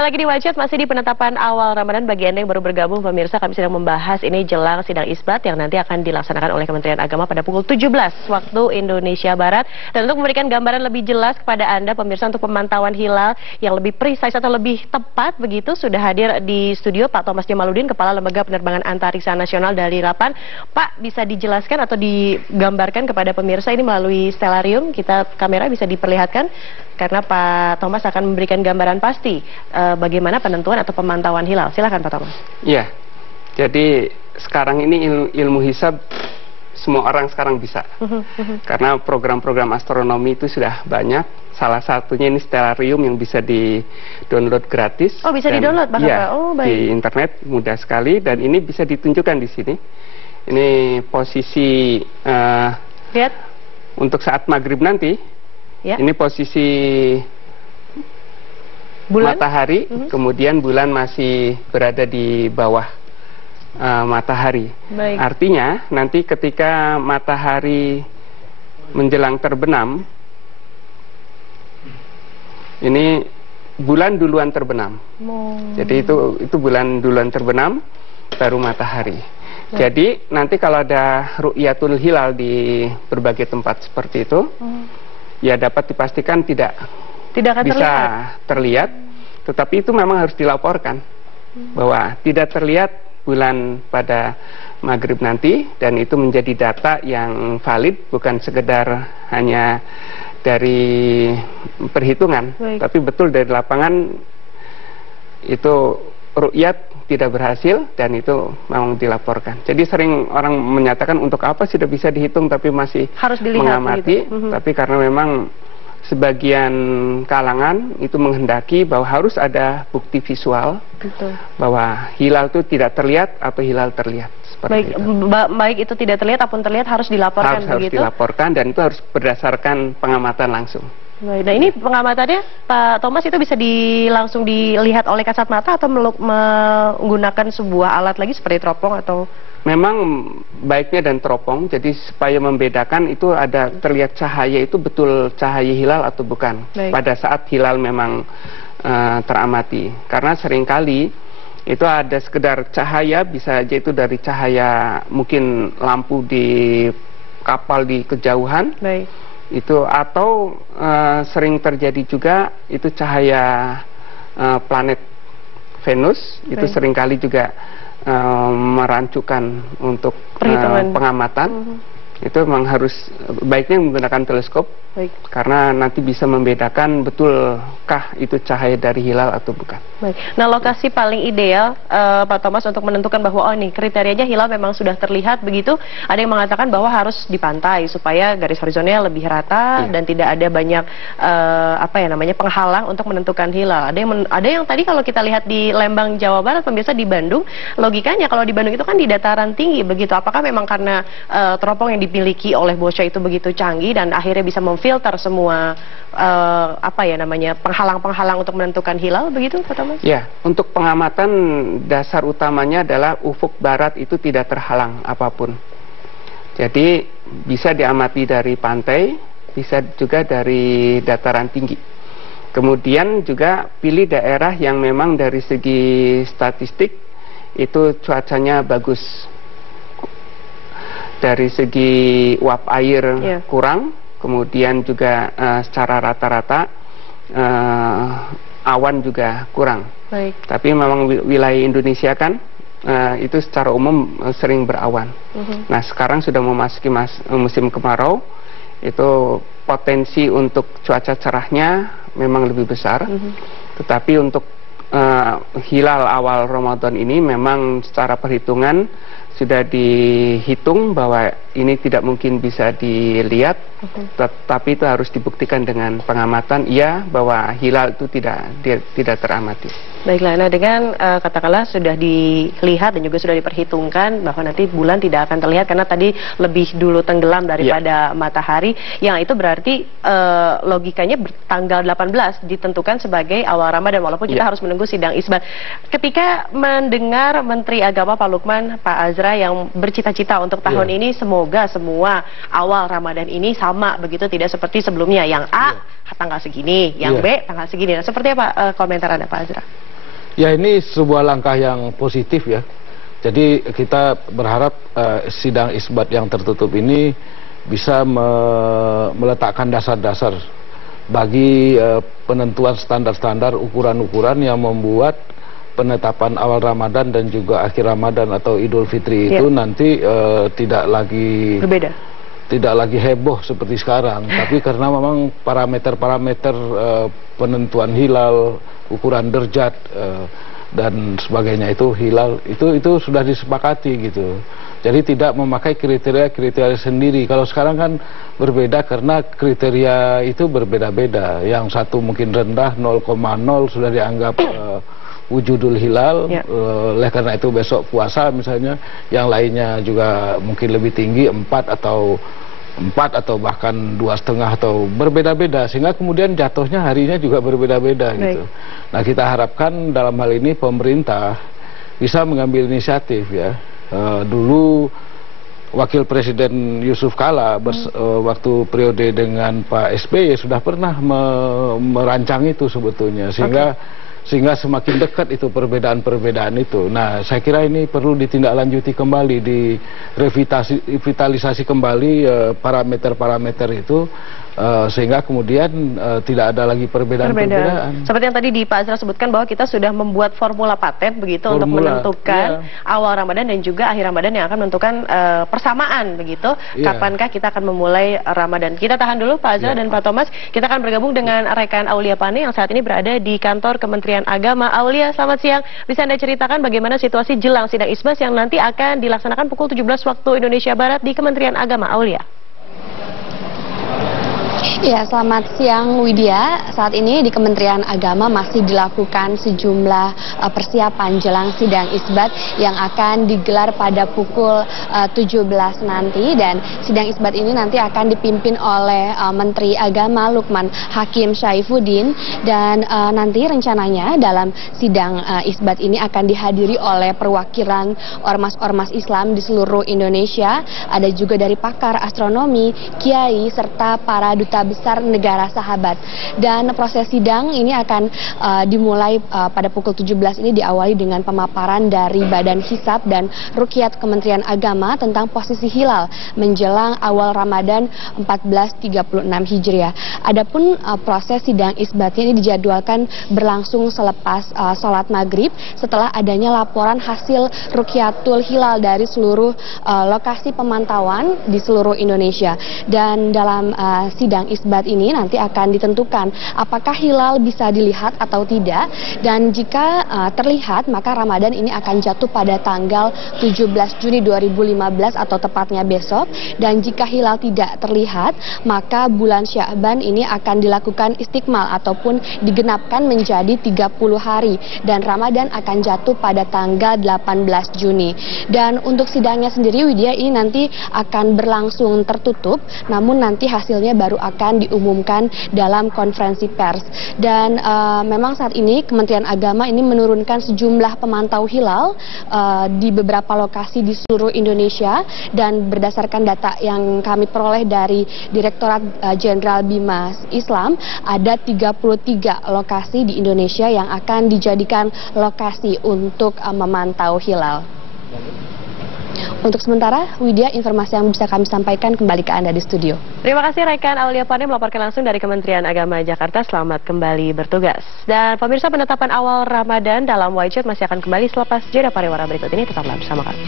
Kembali lagi di Wajib, masih di penetapan awal Ramadan. Bagi Anda yang baru bergabung, pemirsa, kami sedang membahas ini jelang sidang isbat yang nanti akan dilaksanakan oleh Kementerian Agama pada pukul 17 waktu Indonesia Barat. Dan untuk memberikan gambaran lebih jelas kepada Anda, pemirsa, untuk pemantauan hilal yang lebih precise atau lebih tepat begitu, sudah hadir di studio Pak Thomas Jamaludin, Kepala Lembaga Penerbangan Antariksa Nasional dari LAPAN. Pak, bisa dijelaskan atau digambarkan kepada pemirsa ini melalui stellarium, kamera bisa diperlihatkan, karena Pak Thomas akan memberikan gambaran pasti bagaimana penentuan atau pemantauan hilal. Silakan Pak Thomas. Iya, jadi sekarang ini ilmu hisab semua orang sekarang bisa. Karena program-program astronomi itu sudah banyak. Salah satunya ini stellarium yang bisa di-download gratis. Oh, bisa di-download bahkan, ya, Pak? Oh, baik. Di internet, mudah sekali. Dan ini bisa ditunjukkan di sini. Ini posisi lihat untuk saat maghrib nanti. Ya. Ini posisi bulan? Matahari, kemudian bulan masih berada di bawah matahari. Baik. Artinya nanti ketika matahari menjelang terbenam, ini bulan duluan terbenam. Jadi itu bulan duluan terbenam, baru matahari. Jadi nanti kalau ada ru'yatul hilal di berbagai tempat seperti itu, ya dapat dipastikan tidak akan bisa terlihat, tetapi itu memang harus dilaporkan bahwa tidak terlihat bulan pada maghrib nanti, dan itu menjadi data yang valid, bukan sekedar hanya dari perhitungan. Baik. Tapi betul dari lapangan itu ru'yat tidak berhasil dan itu memang dilaporkan. Jadi sering orang menyatakan untuk apa sudah bisa dihitung tapi masih harus dilihat, mengamati, gitu. Tapi karena memang sebagian kalangan itu menghendaki bahwa harus ada bukti visual. Betul. Bahwa hilal itu tidak terlihat atau hilal terlihat. Seperti baik itu tidak terlihat ataupun terlihat harus dilaporkan. Harus dilaporkan, dan itu harus berdasarkan pengamatan langsung. Baik, nah ini pengamatannya Pak Thomas itu bisa langsung dilihat oleh kasat mata atau menggunakan sebuah alat lagi seperti teropong atau? Memang baiknya dan teropong, jadi supaya membedakan itu ada terlihat cahaya itu betul cahaya hilal atau bukan. Baik. Pada saat hilal memang teramati, karena seringkali itu ada sekedar cahaya, bisa aja itu dari cahaya mungkin lampu di kapal di kejauhan. Baik. Itu atau sering terjadi juga itu cahaya planet Venus. Baik. Itu seringkali juga merancukan untuk pengamatan. Itu memang harus baiknya menggunakan teleskop. Baik. Karena nanti bisa membedakan betulkah itu cahaya dari hilal atau bukan. Baik. Nah, lokasi paling ideal Pak Thomas untuk menentukan bahwa oh ini kriterianya hilal memang sudah terlihat begitu. Ada yang mengatakan bahwa harus di pantai supaya garis horizonnya lebih rata, dan tidak ada banyak penghalang untuk menentukan hilal. Ada yang tadi kalau kita lihat di Lembang, Jawa Barat, pemirsa, di Bandung, logikanya kalau di Bandung itu kan di dataran tinggi begitu. Apakah memang karena teropong yang dimiliki oleh Boscha itu begitu canggih dan akhirnya bisa memfilter semua penghalang-penghalang untuk menentukan hilal begitu, Pak Thomas? Ya, untuk pengamatan dasar utamanya adalah ufuk barat itu tidak terhalang apapun. Jadi bisa diamati dari pantai, bisa juga dari dataran tinggi. Kemudian juga pilih daerah yang memang dari segi statistik itu cuacanya bagus. Dari segi uap air kurang, kemudian juga secara rata-rata awan juga kurang. Baik. Tapi memang wilayah Indonesia kan itu secara umum sering berawan. Nah, sekarang sudah memasuki musim kemarau, itu potensi untuk cuaca cerahnya memang lebih besar. Tetapi untuk hilal awal Ramadan ini memang secara perhitungan sudah dihitung bahwa ini tidak mungkin bisa dilihat, tetapi itu harus dibuktikan dengan pengamatan bahwa hilal itu tidak teramati. Baiklah, nah dengan katakanlah sudah dilihat dan juga sudah diperhitungkan bahwa nanti bulan tidak akan terlihat karena tadi lebih dulu tenggelam daripada matahari, yang itu berarti logikanya tanggal 18 ditentukan sebagai awal Ramadan, walaupun kita harus menunggu sidang isbat. Ketika mendengar Menteri Agama Pak Lukman, Pak Azra yang bercita-cita untuk tahun ini semoga semua awal Ramadan ini sama begitu, tidak seperti sebelumnya yang A tanggal segini, yang B tanggal segini. Nah, seperti apa komentar Anda, Pak Azra? Ya, ini sebuah langkah yang positif ya. Jadi kita berharap sidang isbat yang tertutup ini bisa meletakkan dasar-dasar bagi penentuan standar-standar ukuran-ukuran yang membuat penetapan awal Ramadan dan juga akhir Ramadan atau Idul Fitri itu nanti tidak lagi berbeda, tidak lagi heboh seperti sekarang, tapi karena memang parameter-parameter penentuan hilal, ukuran derajat dan sebagainya itu hilal itu sudah disepakati gitu. Jadi tidak memakai kriteria-kriteria sendiri. Kalau sekarang kan berbeda karena kriteria itu berbeda-beda. Yang satu mungkin rendah 0,0 sudah dianggap wujudul hilal, oleh karena itu besok puasa misalnya. Yang lainnya juga mungkin lebih tinggi 4 atau bahkan 2,5 atau berbeda-beda, sehingga kemudian jatuhnya harinya juga berbeda-beda gitu. Nah, kita harapkan dalam hal ini pemerintah bisa mengambil inisiatif ya. Dulu Wakil Presiden Yusuf Kala waktu periode dengan Pak SBY sudah pernah merancang itu sebetulnya, sehingga semakin dekat itu perbedaan-perbedaan itu. Nah, saya kira ini perlu ditindaklanjuti kembali, direvitalisasi kembali parameter-parameter itu, sehingga kemudian tidak ada lagi perbedaan-perbedaan. Seperti yang tadi di Pak Azra sebutkan bahwa kita sudah membuat formula paten begitu untuk menentukan awal Ramadan dan juga akhir Ramadan yang akan menentukan persamaan begitu. Kapankah kita akan memulai Ramadan? Kita tahan dulu Pak Azra dan Pak Thomas. Kita akan bergabung dengan rekan Aulia Pane yang saat ini berada di kantor Kementerian Agama. Aulia, selamat siang. Bisa Anda ceritakan bagaimana situasi jelang sidang isbat yang nanti akan dilaksanakan pukul 17 waktu Indonesia Barat di Kementerian Agama, Aulia? Ya, selamat siang Widya. Saat ini di Kementerian Agama masih dilakukan sejumlah persiapan jelang sidang isbat yang akan digelar pada pukul 17 nanti, dan sidang isbat ini nanti akan dipimpin oleh Menteri Agama Lukman Hakim Syaifuddin, dan nanti rencananya dalam sidang isbat ini akan dihadiri oleh perwakilan ormas-ormas Islam di seluruh Indonesia, ada juga dari pakar astronomi, kiai, serta para duta besar negara sahabat. Dan proses sidang ini akan dimulai pada pukul 17 ini, diawali dengan pemaparan dari Badan Hisab dan Ruqyat Kementerian Agama tentang posisi hilal menjelang awal Ramadan 1436 Hijriah. Adapun proses sidang isbat ini dijadwalkan berlangsung selepas sholat maghrib setelah adanya laporan hasil Ruqyatul Hilal dari seluruh lokasi pemantauan di seluruh Indonesia. Dan dalam sidang isbat ini nanti akan ditentukan apakah hilal bisa dilihat atau tidak, dan jika terlihat maka Ramadan ini akan jatuh pada tanggal 17 Juni 2015 atau tepatnya besok, dan jika hilal tidak terlihat maka bulan Sya'ban ini akan dilakukan istikmal ataupun digenapkan menjadi 30 hari, dan Ramadan akan jatuh pada tanggal 18 Juni. Dan untuk sidangnya sendiri Widya, ini nanti akan berlangsung tertutup, namun nanti hasilnya baru akan diumumkan dalam konferensi pers. Dan memang saat ini Kementerian Agama ini menurunkan sejumlah pemantau hilal di beberapa lokasi di seluruh Indonesia, dan berdasarkan data yang kami peroleh dari Direktorat Jenderal Bimas Islam, ada 33 lokasi di Indonesia yang akan dijadikan lokasi untuk memantau hilal. Untuk sementara, Widya, informasi yang bisa kami sampaikan, kembali ke Anda di studio. Terima kasih rekan Aulia Pane melaporkan langsung dari Kementerian Agama Jakarta. Selamat kembali bertugas. Dan pemirsa, penetapan awal Ramadan dalam Wajib masih akan kembali selepas jeda pariwara berikut ini. Tetaplah bersama kami.